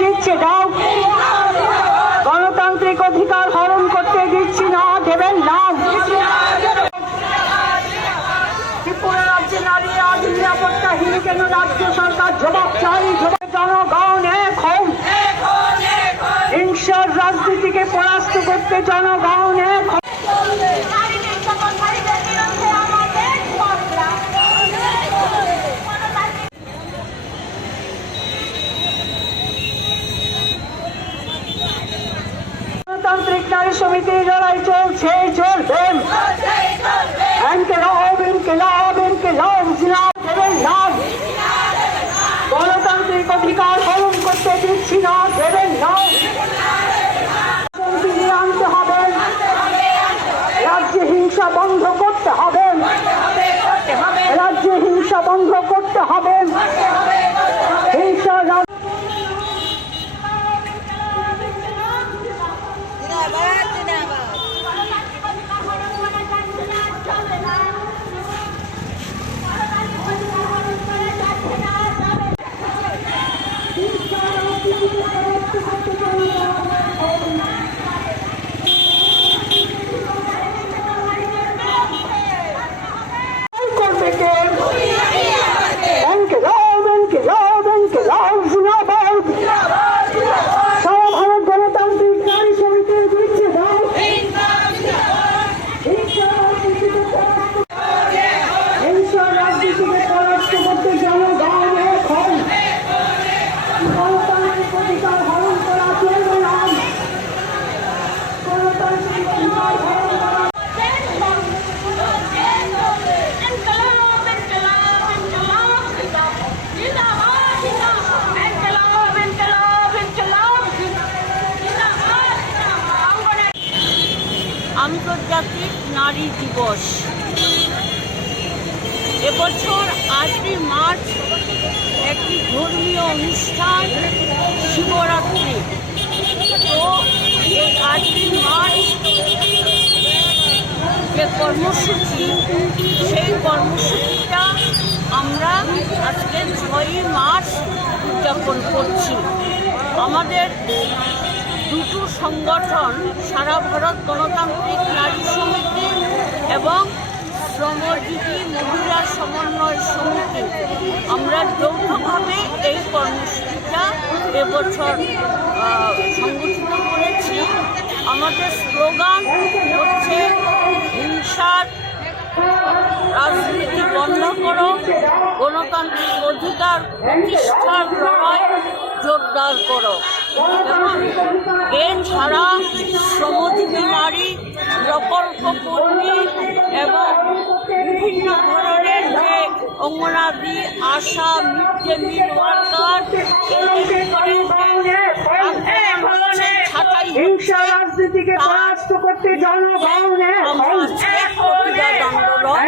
দিচ্ছে দাও, গণতান্ত্রিক অধিকার হরণ করতে দিচ্ছি না, দেবেন না। ত্রিপুরা রাজ্যে নারী আজ নিরাপত্তাহীন কেন? রাজ্য সরকার জবাব চাই। জনগণ এক হন, হিংসার রাজনীতিকে পরাস্ত করতে জনগণ এক হন। গণতান্ত্রিক নারী সমিতির লড়াই চলছে, চলবে। গণতান্ত্রিক অধিকার হরণ করতে দিচ্ছি না, দেবেন না। আনতে হবে, রাজ্যে হিংসা বন্ধ করতে হবে, রাজ্যে হিংসা বন্ধ করতে হবে। হিংসা আন্তর্জাতিক নারী দিবস এবছর 8ই মার্চ একটি ধর্মীয় অনুষ্ঠান শিবরাত্রি। তো এই 8ই মার্চ যে কর্মসূচি, সেই কর্মসূচিটা আমরা আজকে 6ই মার্চ উদযাপন করছি। আমাদের দুটো সংগঠন, সারা ভারত গণতান্ত্রিক নারী সমিতি এবং শ্রমজীবী মহিলা সমন্বয় সমিতি, আমরা যৌথভাবে এই কর্মসূচিটা এবছর সংগঠিত করেছি। আমাদের স্লোগান হচ্ছে হিংসার রাজনীতি বন্ধ করো, গণতান্ত্রিক অধিকার প্রতিষ্ঠার লড়াই জোরদার করো। এবং এছাড়া শ্রমজীবী নারী, প্রকল্প কর্মী এবং বিভিন্ন ধরনের যে অঙ্গনাদি, আশা, মিড ডে মিল ওয়ার্কার, রাজনীতিকে পরাস্ত করতে জনগণ প্রতিবাদ আন্দোলন